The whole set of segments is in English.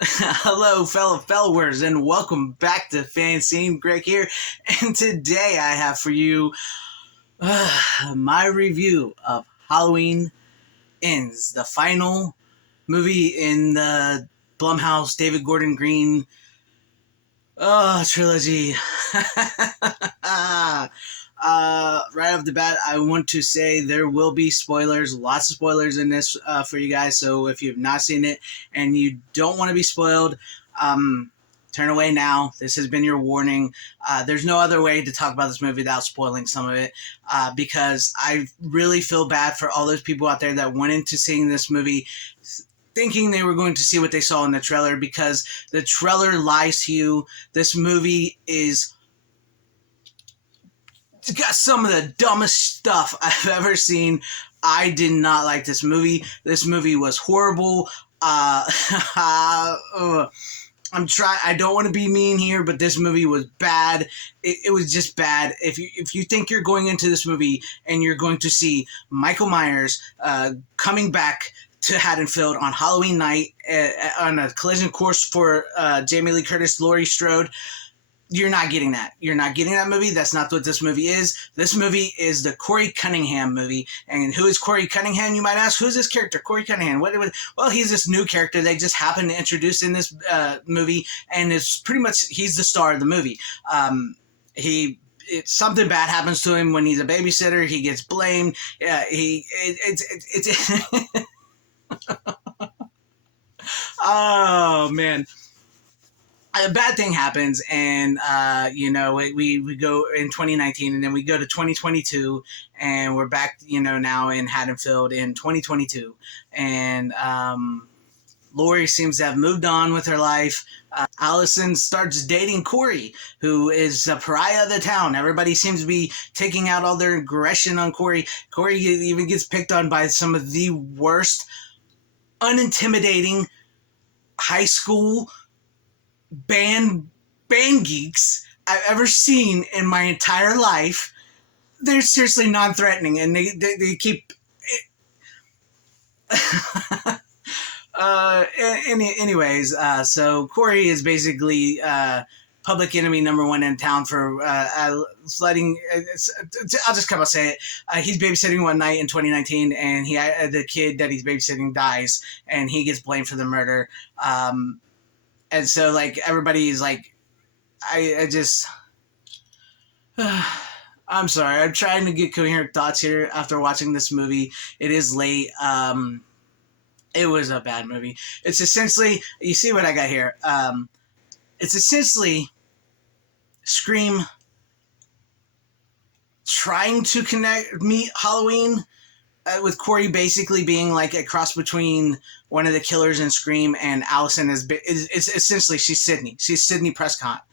Hello, fellow followers, and welcome back to FanZcene. Greg here, and today I have for you my review of Halloween Ends, the final movie in the Blumhouse David Gordon Green trilogy. Right off the bat, I want to say there will be spoilers, lots of spoilers in this for you guys. So if you have not seen it and you don't want to be spoiled, turn away now. This has been your warning. There's no other way to talk about this movie without spoiling some of it, because I really feel bad for all those people out there that went into seeing this movie thinking they were going to see what they saw in the trailer, because the trailer lies to you. This movie is got some of the dumbest stuff I've ever seen. I did not like this movie. This movie was horrible. I don't want to be mean here, but this movie was bad. It was just bad. If you think you're going into this movie and you're going to see Michael Myers coming back to Haddonfield on Halloween night on a collision course for Jamie Lee Curtis, Laurie Strode, you're not getting that. You're not getting that movie. That's not what this movie is. This movie is the Corey Cunningham movie. And who is Corey Cunningham, you might ask? Who's this character, Corey Cunningham? Well, he's this new character they just happened to introduce in this movie, and it's pretty much, he's the star of the movie. Something bad happens to him when he's a babysitter. He gets blamed. Oh, man. A bad thing happens, and we go in 2019, and then we go to 2022, and we're back now in Haddonfield in 2022, and Laurie seems to have moved on with her life. Allison starts dating Corey, who is a pariah of the town. Everybody seems to be taking out all their aggression on Corey. Corey even gets picked on by some of the worst, unintimidating high school band geeks I've ever seen in my entire life. They're seriously non-threatening, and they keep anyways, so Corey is basically public enemy number one in town for letting. I'll just come out and say it. He's babysitting one night in 2019, and the kid that he's babysitting dies, and he gets blamed for the murder. And so, like, everybody's like, I just, I'm sorry. I'm trying to get coherent thoughts here after watching this movie. It is late. It was a bad movie. It's essentially, you see what I got here. It's essentially Scream trying to meet Halloween, with Corey basically being like a cross between one of the killers in Scream, and Allison is essentially, she's Sydney. She's Sydney Prescott,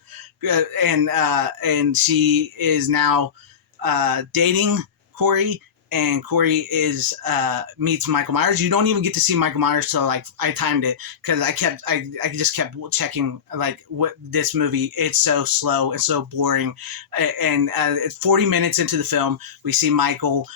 and she is now dating Corey, and Corey meets Michael Myers. You don't even get to see Michael Myers, so like I timed it because I just kept checking like what this movie. It's so slow and so boring, and 40 minutes into the film, we see Michael.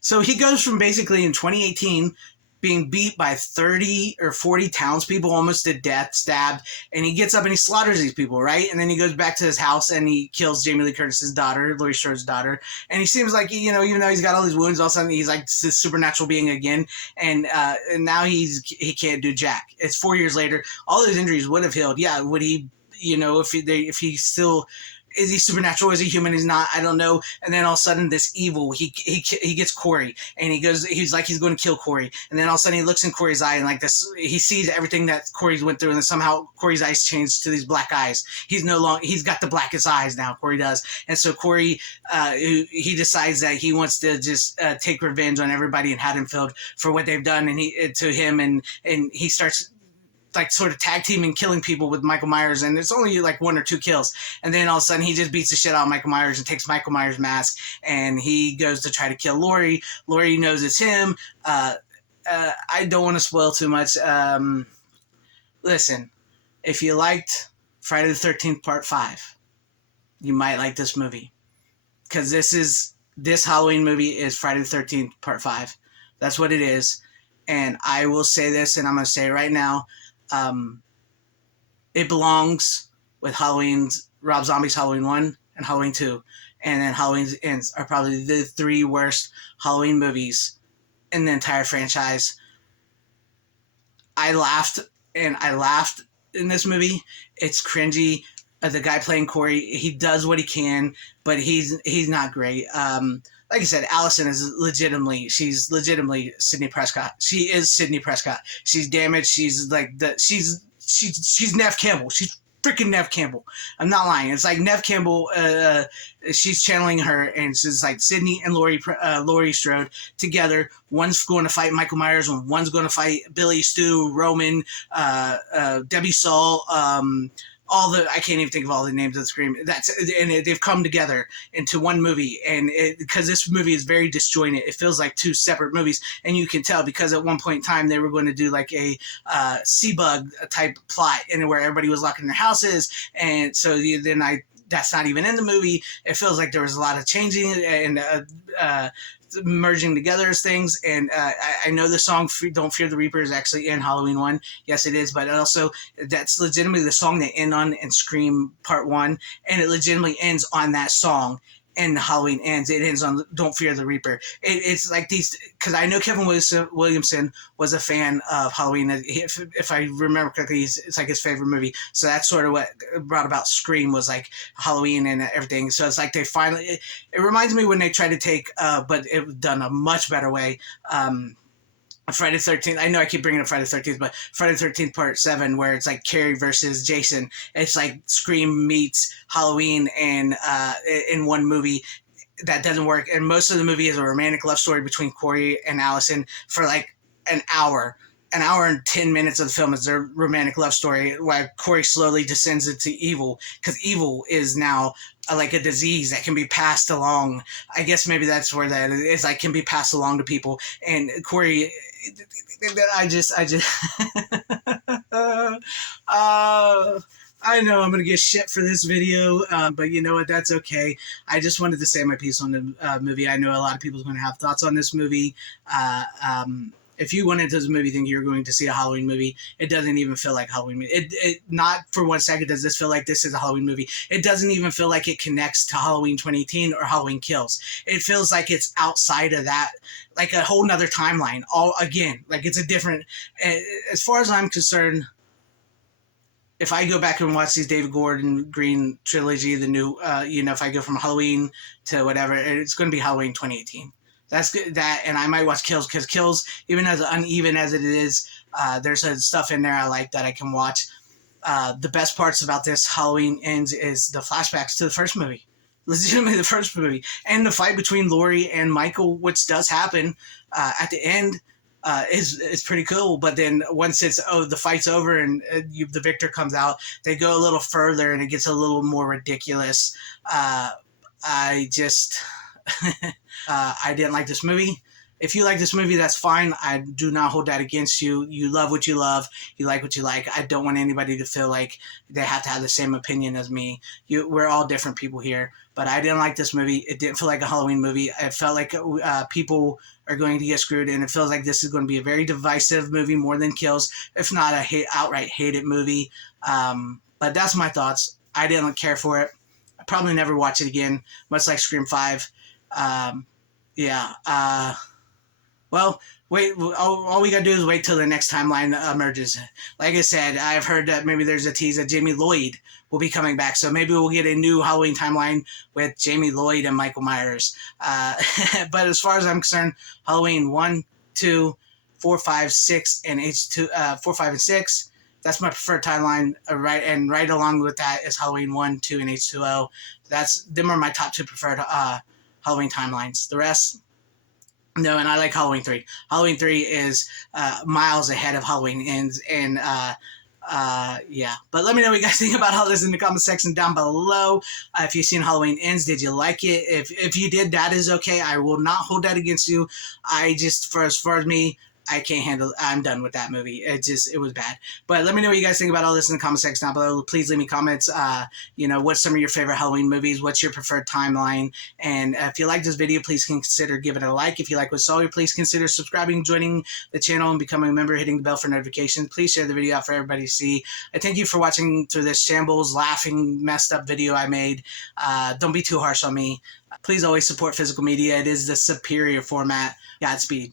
So he goes from basically in 2018 being beat by 30 or 40 townspeople almost to death, stabbed, and he gets up and he slaughters these people, right? And then he goes back to his house and he kills Jamie Lee Curtis's daughter, Laurie Strode's daughter, and he seems like, even though he's got all these wounds, all of a sudden he's like this supernatural being again, and now he can't do jack. It's 4 years later. All his injuries would have healed. Yeah, would he? If he still. Is he supernatural? Is he human? He's not. I don't know. And then all of a sudden, this evil, he gets Corey, and he's like he's going to kill Corey. And then all of a sudden, he looks in Corey's eye, and like this, he sees everything that Corey's went through, and then somehow Corey's eyes changed to these black eyes. He's got the blackest eyes now. Corey does, and so Corey, he decides that he wants to just take revenge on everybody in Haddonfield for what they've done, and he starts like sort of tag teaming killing people with Michael Myers, and it's only like 1 or 2 kills, and then all of a sudden he just beats the shit out of Michael Myers and takes Michael Myers' mask, and he goes to try to kill Laurie. Laurie knows it's him. I don't want to spoil too much. Listen, if you liked Friday the 13th Part 5, you might like this movie, because this Halloween movie is Friday the 13th Part 5. That's what it is. And I will say this, and I'm going to say it right now. It belongs with Rob Zombie's Halloween 1 and Halloween 2. And then Halloween Ends are probably the 3 worst Halloween movies in the entire franchise. I laughed in this movie. It's cringy. The guy playing Corey, he does what he can, but he's not great. Like I said, Allison is legitimately Sidney Prescott. She is Sidney Prescott. She's damaged. She's like she's Nev Campbell. She's freaking Nev Campbell. I'm not lying. It's like Nev Campbell. She's channeling her, and she's like Sidney and Laurie Strode together. One's going to fight Michael Myers, and one's going to fight Billy, Stu, Roman, Debbie Saul. I can't even think of all the names of the Scream. They've come together into one movie, and because this movie is very disjointed, it feels like 2 separate movies, and you can tell because at one point in time they were going to do like a C-Bug type plot, and where everybody was locked in their houses, and so that's not even in the movie. It feels like there was a lot of changing and merging together as things, and I know the song Don't Fear the Reaper is actually in Halloween 1. Yes, it is, but also that's legitimately the song they end on in Scream Part 1, and it legitimately ends on that song. And Halloween Ends. It ends on Don't Fear the Reaper. It's like these, because I know Kevin Williamson was a fan of Halloween. If I remember correctly, it's like his favorite movie. So that's sort of what brought about Scream, was like Halloween and everything. So it's like they finally, it reminds me when they tried to take, but it was done a much better way. Friday the 13th. I know I keep bringing up Friday the 13th, but Friday the 13th Part 7, where it's like Carrie versus Jason. It's like Scream meets Halloween and in one movie. That doesn't work. And most of the movie is a romantic love story between Corey and Allison for like an hour. An hour and 10 minutes of the film is their romantic love story, while Corey slowly descends into evil, because evil is now like a disease that can be passed along. I guess maybe that's where that is, like, can be passed along to people. And Corey, I know I'm going to get shit for this video, but you know what? That's okay. I just wanted to say my piece on the movie. I know a lot of people are going to have thoughts on this movie. If you went into this movie thinking you're going to see a Halloween movie, it doesn't even feel like a Halloween movie. It not for 1 second does this feel like this is a Halloween movie. It doesn't even feel like it connects to Halloween 2018 or Halloween Kills. It feels like it's outside of that, like a whole nother timeline. Like it's a different. As far as I'm concerned, if I go back and watch these David Gordon Green trilogy, the new, if I go from Halloween to whatever, it's going to be Halloween 2018. That's good. And I might watch Kills, because Kills, even as uneven as it is, there's stuff in there I like that I can watch. The best parts about this Halloween Ends is the flashbacks to the first movie. Legitimately the first movie. And the fight between Laurie and Michael, which does happen at the end, is pretty cool. But then once the fight's over and the victor comes out, they go a little further and it gets a little more ridiculous. I didn't like this movie. If you like this movie, that's fine. I do not hold that against you. You love what you love. You like what you like. I don't want anybody to feel like they have to have the same opinion as me. We're all different people here. But I didn't like this movie. It didn't feel like a Halloween movie. It felt like people are going to get screwed, and it feels like this is going to be a very divisive movie more than Kills, if not outright hated movie. But that's my thoughts. I didn't care for it. I probably never watch it again, much like Scream 5. Well, wait, all we gotta do is wait till the next timeline emerges. Like I said, I've heard that maybe there's a tease that Jamie Lloyd will be coming back, so maybe we'll get a new Halloween timeline with Jamie Lloyd and Michael Myers. But as far as I'm concerned, Halloween 1, 2, 4, 5, 6, and H2, 4, 5, and 6. That's my preferred timeline. Right along with that is Halloween 1, 2, and H2O. Them are my top 2 preferred Halloween timelines. The rest, no, and I like Halloween 3. Halloween 3 is miles ahead of Halloween Ends, and yeah. But let me know what you guys think about all this in the comment section down below. If you've seen Halloween Ends, did you like it? If you did, that is okay. I will not hold that against you. As far as me, I can't handle. I'm done with that movie. It was bad. But let me know what you guys think about all this in the comment section down below. Please leave me comments. What's some of your favorite Halloween movies? What's your preferred timeline? And if you like this video, please consider giving it a like. If you like what you saw, please consider subscribing, joining the channel, and becoming a member, hitting the bell for notifications. Please share the video out for everybody to see. I thank you for watching through this shambles, laughing, messed up video I made. Don't be too harsh on me. Please always support physical media. It is the superior format. Godspeed.